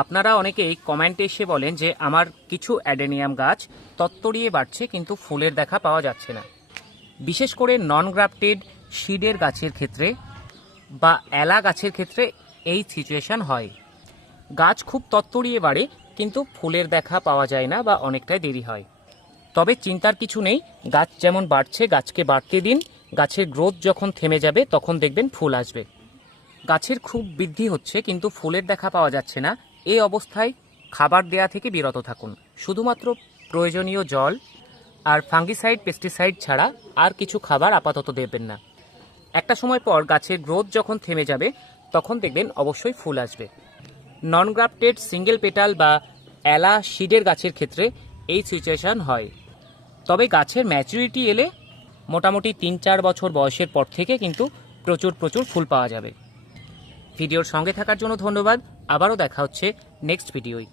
আপনারা অনেকেই কমেন্টে এসে বলেন যে আমার কিছু অ্যাডেনিয়াম গাছ তত্তরিয়ে বাড়ছে কিন্তু ফুলের দেখা পাওয়া যাচ্ছে না। বিশেষ করে নন গ্রাফটেড সিডের গাছের ক্ষেত্রে বা এলা গাছের ক্ষেত্রে এই সিচুয়েশন হয়। গাছ খুব তত্তরিয়ে বাড়ে কিন্তু ফুলের দেখা পাওয়া যায় না বা অনেকটাই দেরি হয়। তবে চিন্তার কিছু নেই, গাছ যেমন বাড়ছে গাছকে বাড়তে দিন। গাছের গ্রোথ যখন থেমে যাবে তখন দেখবেন ফুল আসবে। গাছের খুব বৃদ্ধি হচ্ছে কিন্তু ফুলের দেখা পাওয়া যাচ্ছে না, এই অবস্থায় খাবার দেয়া থেকে বিরত থাকুন। শুধুমাত্র প্রয়োজনীয় জল আর ফাঙ্গিসাইড পেস্টিসাইড ছাড়া আর কিছু খাবার আপাতত দেবেন না। একটা সময় পর গাছের গ্রোথ যখন থেমে যাবে তখন দেখবেন অবশ্যই ফুল আসবে। নন গ্রাফটেড সিঙ্গেল পেটাল বা এলা সিডের গাছের ক্ষেত্রে এই সিচুয়েশন হয়। তবে গাছের ম্যাচুরিটি এলে মোটামুটি ৩-৪ বছর বয়সের পর থেকে কিন্তু প্রচুর ফুল পাওয়া যাবে। ভিডিওর সঙ্গে থাকার জন্য ধন্যবাদ। আবারও দেখা হচ্ছে নেক্সট ভিডিওয়।